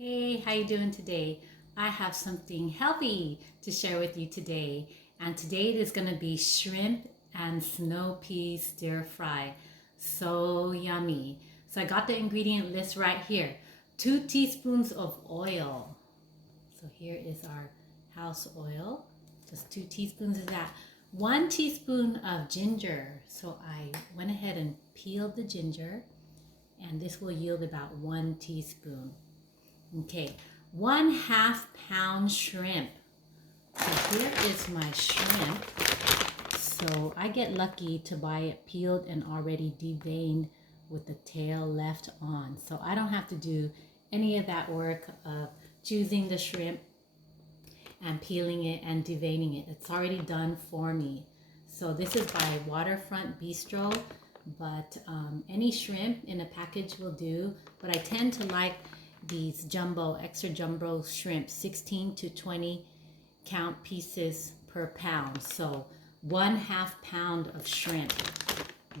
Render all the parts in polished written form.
Hey, how you doing today? I have something healthy to share with you today. And today it is going to be shrimp and snow peas stir fry. So yummy. So I got the ingredient list right here. 2 teaspoons of oil. So here is our house oil. Just 2 teaspoons of that. 1 teaspoon of ginger. So I went ahead and peeled the ginger, and this will yield about 1 teaspoon. Okay, 1/2 pound shrimp. So here is my shrimp. So I get lucky to buy it peeled and already deveined with the tail left on. So I don't have to do any of that work of choosing the shrimp and peeling it and deveining it. It's already done for me. So this is by Waterfront Bistro, but any shrimp in a package will do. But I tend to like these extra jumbo shrimp, 16 to 20 count pieces per pound. So 1/2 pound of shrimp.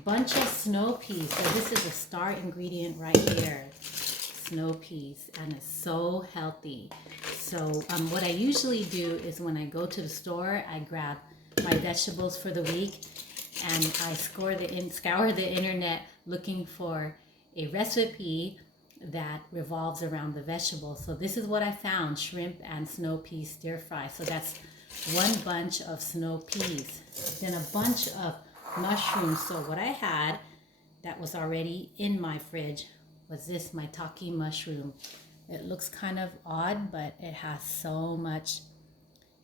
Bunch of snow peas. So this is a star ingredient right here. Snow peas, and it's so healthy. So what I usually do is when I go to the store, I grab my vegetables for the week, and I scour the internet looking for a recipe that revolves around the vegetables. So this is what I found: shrimp and snow peas stir fry. So that's 1 bunch of snow peas, then a bunch of mushrooms. So what I had that was already in my fridge was this maitake mushroom. It looks kind of odd, but it has so much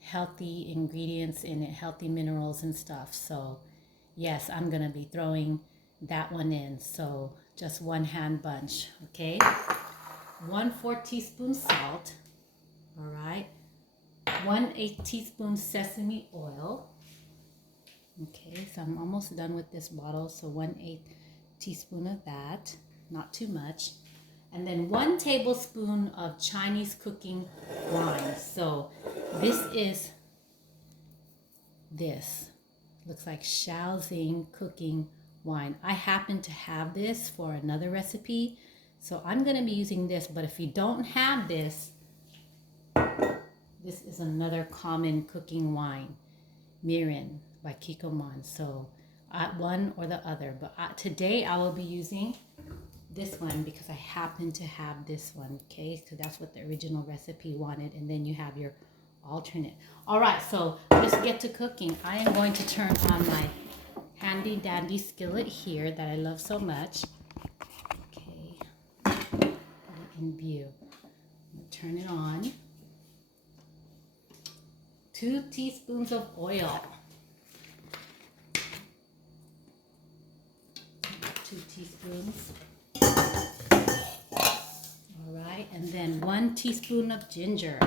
healthy ingredients in it, healthy minerals and stuff. So yes, I'm gonna be throwing that one in. So just 1 hand bunch, okay? 1/4 teaspoon salt, all right? 1/8 teaspoon sesame oil. Okay, so I'm almost done with this bottle, so 1/8 teaspoon of that, not too much. And then 1 tablespoon of Chinese cooking wine. So this looks like Shaoxing cooking wine. I happen to have this for another recipe, so I'm going to be using this. But if you don't have this, this is another common cooking wine, mirin by Kikkoman. So one or the other. But today I will be using this one because I happen to have this one, okay? So that's what the original recipe wanted, and then you have your alternate. All right, so let's get to cooking. I am going to turn on my handy dandy skillet here that I love so much. Okay, put it in view. I'm gonna turn it on. 2 teaspoons of oil. 2 teaspoons. All right, and then 1 teaspoon of ginger.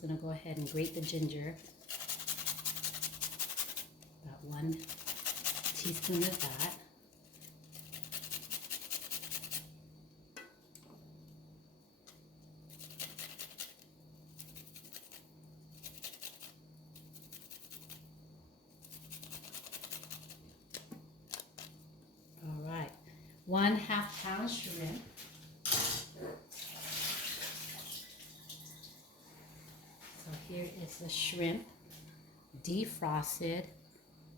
Going to go ahead and grate the ginger. About 1 teaspoon of that. All right, 1/2 pound shrimp. Here is the shrimp, defrosted,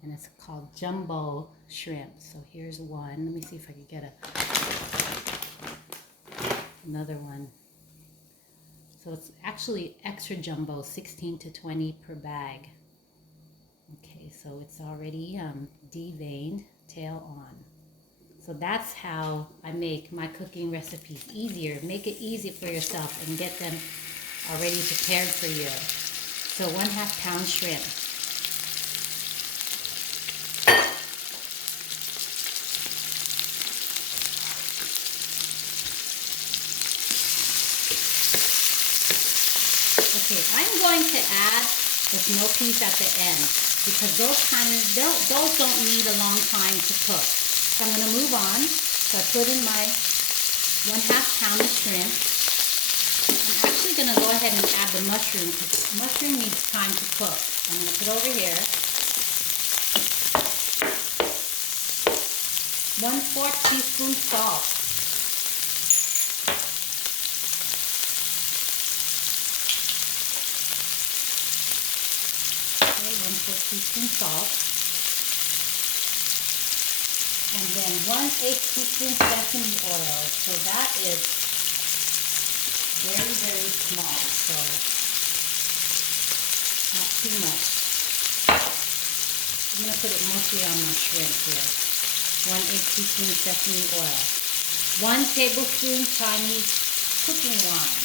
and it's called jumbo shrimp. So here's one. Let me see if I can get another one. So it's actually extra jumbo, 16 to 20 per bag. Okay, so it's already deveined, tail on. So that's how I make my cooking recipes easier. Make it easy for yourself and get them already prepared for you. So 1/2 pound shrimp. Okay, I'm going to add the snow peas at the end because those don't need a long time to cook. So I'm going to move on. So I put in my 1/2 pound of shrimp. I'm actually going to go ahead and add the mushroom because mushroom needs time to cook. I'm going to put over here. 1/4 teaspoon salt. Okay, 1/4 teaspoon salt. And then 1/8 teaspoon sesame oil. So that is very, very small. So not too much. I'm going to put it mostly on my shrimp here. 1/8 teaspoon sesame oil. 1 tablespoon Chinese cooking wine.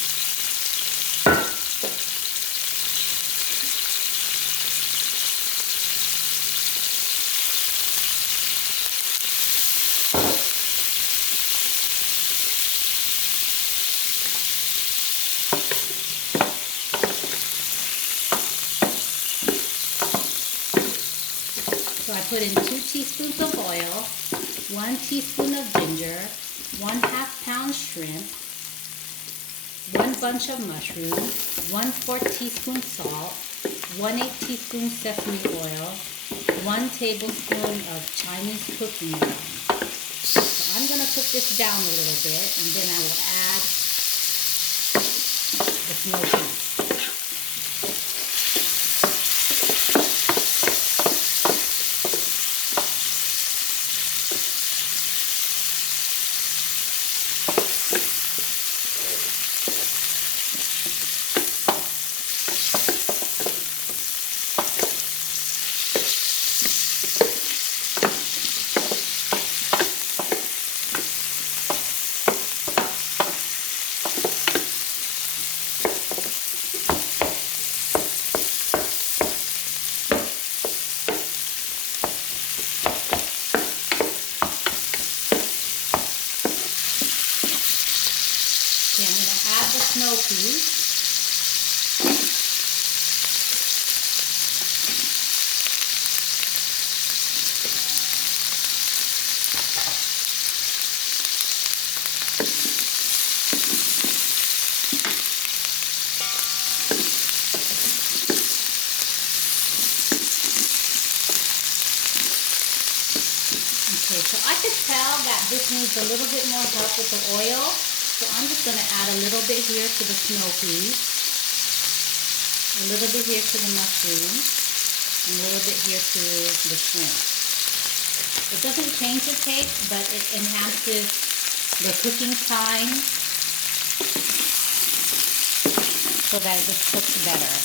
So I put in 2 teaspoons of oil, 1 teaspoon of ginger, 1/2 pound shrimp, 1 bunch of mushrooms, 1/4 teaspoon salt, 1/8 teaspoon sesame oil, 1 tablespoon of Chinese cooking wine. So I'm going to cook this down a little bit, and then I will add the smokies. Okay, I'm going to add the snow peas. Okay, so I could tell that this needs a little bit more help with the oil. So I'm just going to add a little bit here to the snow peas, a little bit here to the mushroom, and a little bit here to the shrimp. It doesn't change the taste, but it enhances the cooking time so that it just cooks better.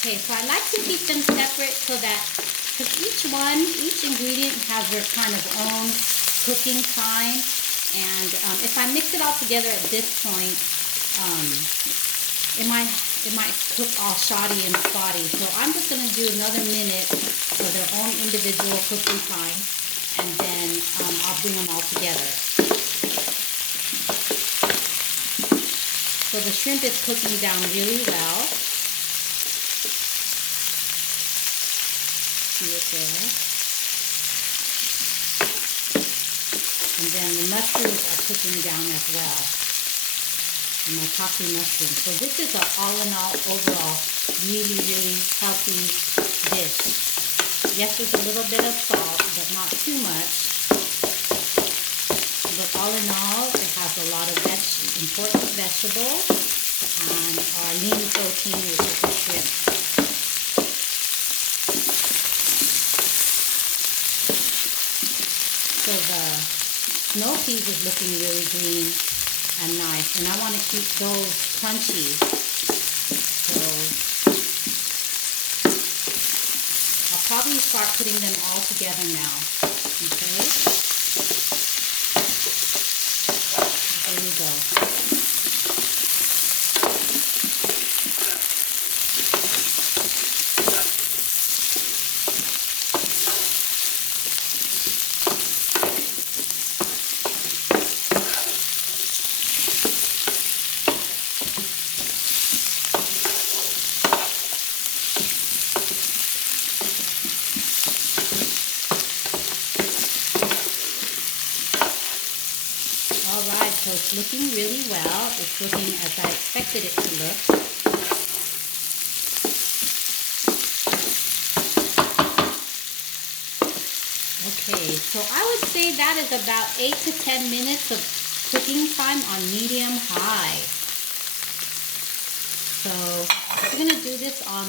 Okay, so I like to keep them separate so that, because each ingredient has their kind of own cooking time, and if I mix it all together at this point, it might cook all shoddy and spotty. So I'm just going to do another minute for their own individual cooking time, and then I'll bring them all together. So the shrimp is cooking down really well. See it there. And then the mushrooms are cooking down as well. And my coffee mushrooms. So this is an all-in-all, overall, really, really healthy dish. Yes, there's a little bit of salt, but not too much. But all in all, it has a lot of important vegetables and our lean protein, which is the shrimp. snow peas is looking really green and nice, and I want to keep those crunchy. So I'll probably start putting them all together now. Okay. There we go. Alright, so it's looking really well. It's looking as I expected it to look. Okay, so I would say that is about 8 to 10 minutes of cooking time on medium-high. So if you're going to do this on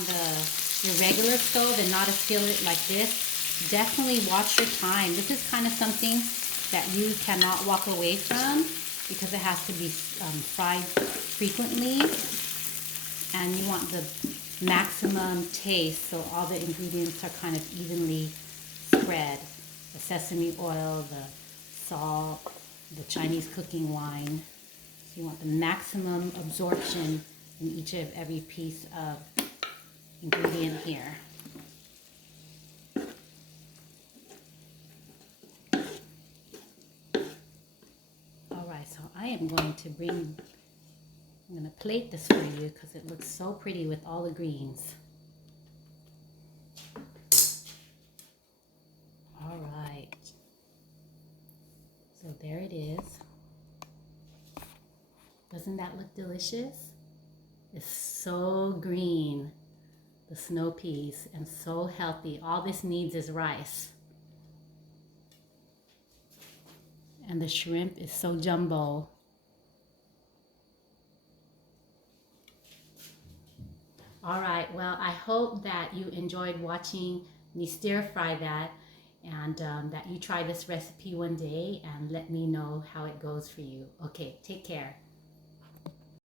your regular stove and not a skillet like this, definitely watch your time. This is kind of something that you cannot walk away from because it has to be fried frequently, and you want the maximum taste, so all the ingredients are kind of evenly spread. The sesame oil, the salt, the Chinese cooking wine. So you want the maximum absorption in each of every piece of ingredient here. So I am going to I'm going to plate this for you because it looks so pretty with all the greens. All right. So there it is. Doesn't that look delicious? It's so green, the snow peas, and so healthy. All this needs is rice. And the shrimp is so jumbo. All right, well, I hope that you enjoyed watching me stir fry that, and that you try this recipe one day and let me know how it goes for you. Okay, take care.